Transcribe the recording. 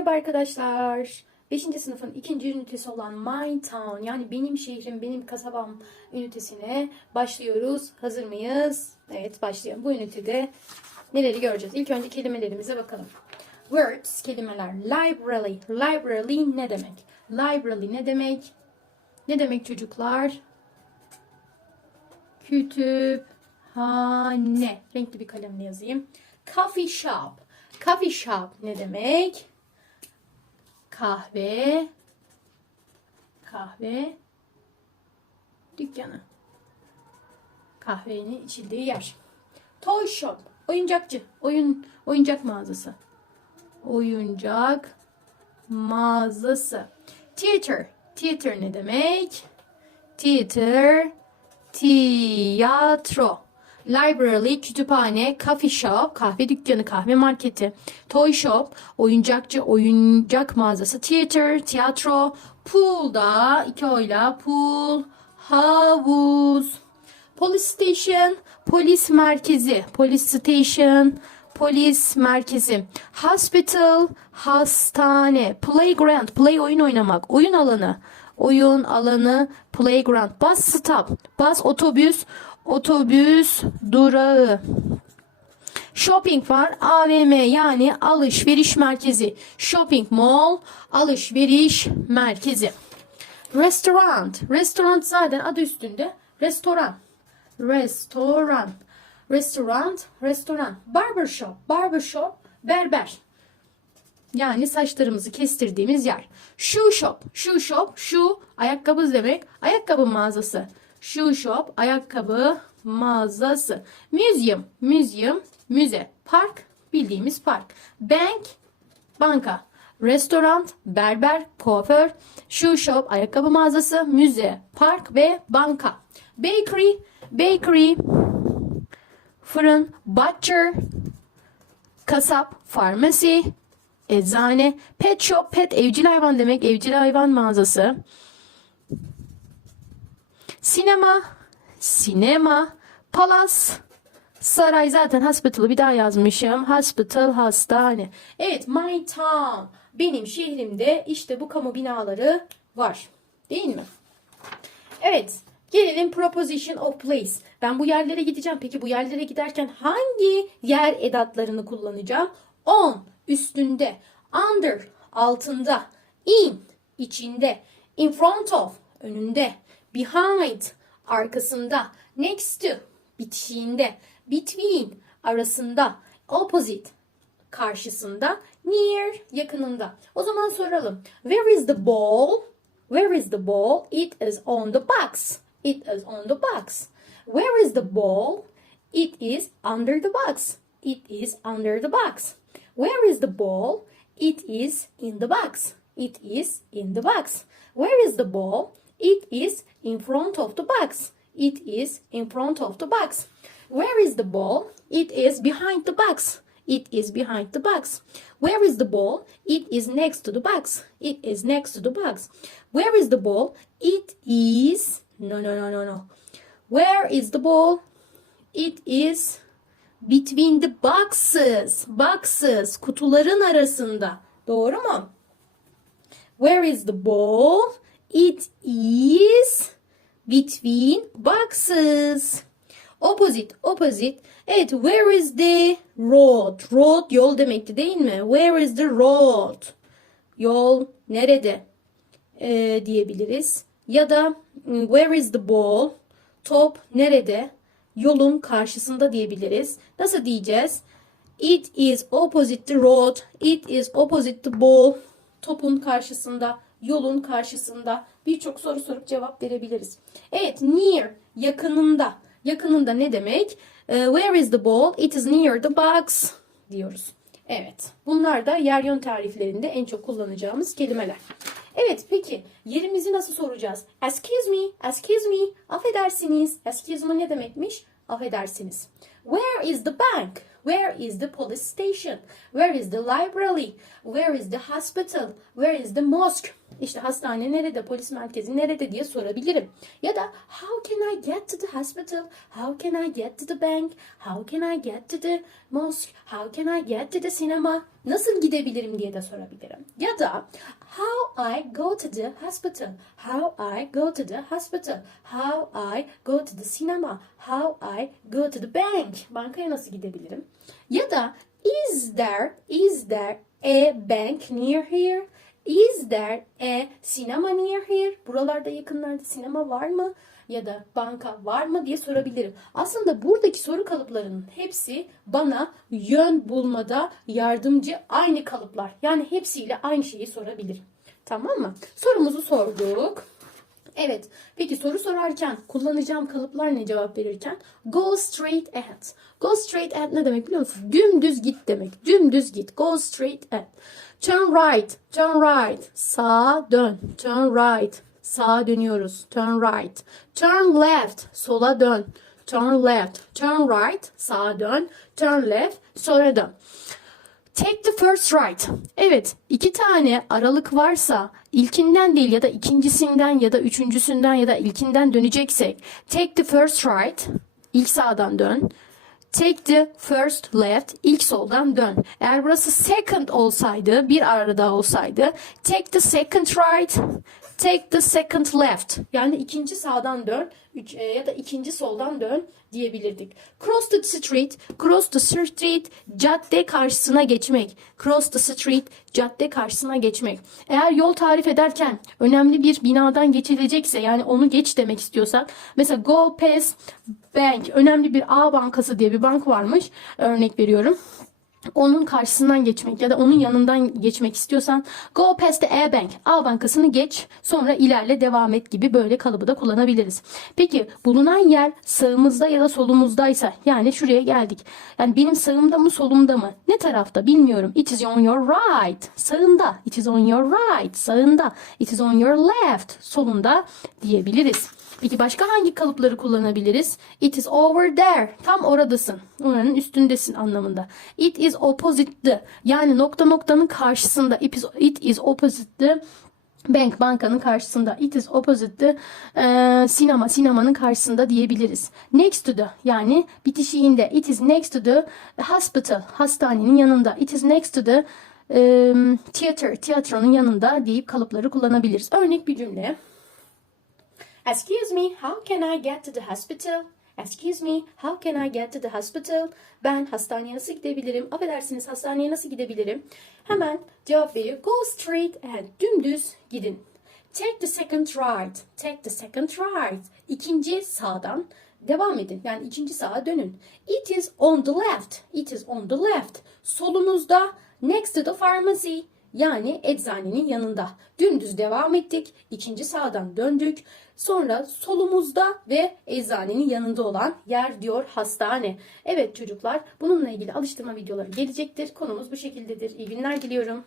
Merhaba arkadaşlar. 5. sınıfın ikinci ünitesi olan My Town yani benim şehrim, benim kasabam ünitesine başlıyoruz. Hazır mıyız? Evet başlayalım. Bu ünitede neleri göreceğiz? İlk önce kelimelerimize bakalım. Words, kelimeler. Library. Library ne demek? Library ne demek? Ne demek çocuklar? Kütüphane. Renkli bir kalemle yazayım. Coffee shop. Coffee shop ne demek? Kahve. Kahve. Dükkanı. Kahvenin içildiği yer. Toy shop. Oyuncakçı. Oyun oyuncak mağazası. Oyuncak mağazası. Theater. Theater ne demek? Theater tiyatro. Library, kütüphane, coffee shop, kahve dükkanı, kahve marketi, toy shop, oyuncakçı, oyuncak mağazası, theater, tiyatro, pool da iki oyla, pool, havuz, police station, polis merkezi, police station, polis merkezi, hospital, hastane, playground, play oyun oynamak, oyun alanı, oyun alanı, playground, bus stop, bus otobüs, otobüs durağı. Shopping var. AVM yani alışveriş merkezi. Shopping mall, alışveriş merkezi. Restaurant. Restaurant zaten adı üstünde. Restoran. Restoran. Restaurant, restoran. Barbershop. Barbershop, berber. Yani saçlarımızı kestirdiğimiz yer. Shoe shop. Shoe shop. Shoe ayakkabı demek. Ayakkabı mağazası. Shoe shop ayakkabı mağazası. Museum. Museum müze. Park bildiğimiz park. Bank banka. Restoran, berber, kuaför, shoe shop, ayakkabı mağazası, müze, park ve banka. Bakery, bakery, fırın, butcher, kasap, farmasi, eczane, pet shop, pet evcil hayvan demek, evcil hayvan mağazası. Sinema, sinema, palas, saray zaten hospital'ı bir daha yazmışım. Hospital, hastane. Evet, my town. Benim şehrimde işte bu kamu binaları var. Değil mi? Evet. Gelelim proposition of place. Ben bu yerlere gideceğim. Peki bu yerlere giderken hangi yer edatlarını kullanacağım? On, üstünde. Under, altında. In, içinde. In front of, önünde. Behind, arkasında. Next to, bitişiğinde. Between, arasında. Opposite, karşısında. Near, yakınında. O zaman soralım. Where is the ball? Where is the ball? It is on the box. It is on the box. Where is the ball? It is under the box. It is under the box. Where is the ball? It is in the box. It is in the box. Where is the ball? It is in front of the box. It is in front of the box. Where is the ball? It is behind the box. It is behind the box. Where is the ball? It is next to the box. It is next to the box. Where is the ball? It is. No, no, no, no, no. Where is the ball? It is between the boxes. Boxes. Kutuların arasında. Doğru mu? Where is the ball? It is between boxes. Opposite, opposite. Evet, where is the road? Road yol demekti değil mi? Where is the road? Yol nerede? Ee, diyebiliriz. Ya da mm, where is the ball? Top nerede? Yolun karşısında diyebiliriz. Nasıl diyeceğiz? It is opposite the road. It is opposite the ball. Topun karşısında, yolun karşısında birçok soru sorup cevap verebiliriz. Evet, near, yakınında. Yakınında ne demek? Ee, where is the ball? It is near the box diyoruz. Evet, bunlar da yer yön tariflerinde en çok kullanacağımız kelimeler. Evet, peki yerimizi nasıl soracağız? Excuse me, excuse me, affedersiniz. Excuse me ne demekmiş? Affedersiniz. Where is the bank? Where is the police station? Where is the library? Where is the hospital? Where is the mosque? İşte hastane nerede, polis merkezi nerede diye sorabilirim. Ya da how can I get to the hospital? How can I get to the bank? How can I get to the mosque? How can I get to the cinema? Nasıl gidebilirim diye de sorabilirim. Ya da how I go to the hospital? How I go to the hospital? How I go to the cinema? How I go to the bank? Bankaya nasıl gidebilirim? Ya da is there is there a bank near here? Is there a cinema near here? Buralarda yakınlarda sinema var mı? Ya da banka var mı diye sorabilirim. Aslında buradaki soru kalıplarının hepsi bana yön bulmada yardımcı aynı kalıplar. Yani hepsiyle aynı şeyi sorabilirim. Tamam mı? Sorumuzu sorduk. Evet. Peki soru sorarken kullanacağım kalıplar ne cevap verirken? Go straight ahead. Go straight ahead ne demek biliyor musun? Dümdüz git demek. Dümdüz git. Go straight ahead. Turn right. Turn right. Sağa dön. Turn right. Sağa dönüyoruz. Turn right. Turn left. Sola dön. Turn left. Turn right. Sağa dön. Turn left. Sonra dön. Take the first right. Evet, iki tane aralık varsa ilkinden değil ya da ikincisinden ya da üçüncüsünden ya da ilkinden döneceksek take the first right, ilk sağdan dön. Take the first left, ilk soldan dön. Eğer burası second olsaydı, bir arada olsaydı take the second right, take the second left. Yani ikinci sağdan dön üç, e, ya da ikinci soldan dön diyebilirdik. Cross the street, cross the street, cadde karşısına geçmek. Cross the street, cadde karşısına geçmek. Eğer yol tarif ederken önemli bir binadan geçilecekse yani onu geç demek istiyorsak mesela go past bank önemli bir A bankası diye bir bank varmış örnek veriyorum onun karşısından geçmek ya da onun yanından geçmek istiyorsan go past the A bank. A bankasını geç sonra ilerle devam et gibi böyle kalıbı da kullanabiliriz. Peki bulunan yer sağımızda ya da solumuzdaysa yani şuraya geldik. Yani benim sağımda mı solumda mı? Ne tarafta bilmiyorum. It is on your right. Sağında. It is on your right. Sağında. It is on your left. Solunda diyebiliriz. Peki başka hangi kalıpları kullanabiliriz? It is over there. Tam oradasın. Oranın üstündesin anlamında. It is opposite the. Yani nokta noktanın karşısında. It is, it is opposite the bank bankanın karşısında. It is opposite the e, sinema sinemanın karşısında diyebiliriz. Next to the yani bitişiğinde. It is next to the hospital hastanenin yanında. It is next to the e, theater tiyatronun yanında deyip kalıpları kullanabiliriz. Örnek bir cümle. Excuse me, how can I get to the hospital? Excuse me, how can I get to the hospital? Ben hastaneye nasıl gidebilirim? Affedersiniz hastaneye nasıl gidebilirim? Hemen cevap veriyor. Go straight ahead. Dümdüz gidin. Take the second right. Take the second right. İkinci sağdan devam edin. Yani ikinci sağa dönün. It is on the left. It is on the left. Solunuzda next to the pharmacy. Yani eczanenin yanında. Dümdüz devam ettik. İkinci sağdan döndük. Sonra solumuzda ve eczanenin yanında olan yer diyor hastane. Evet çocuklar bununla ilgili alıştırma videoları gelecektir. Konumuz bu şekildedir. İyi günler diliyorum.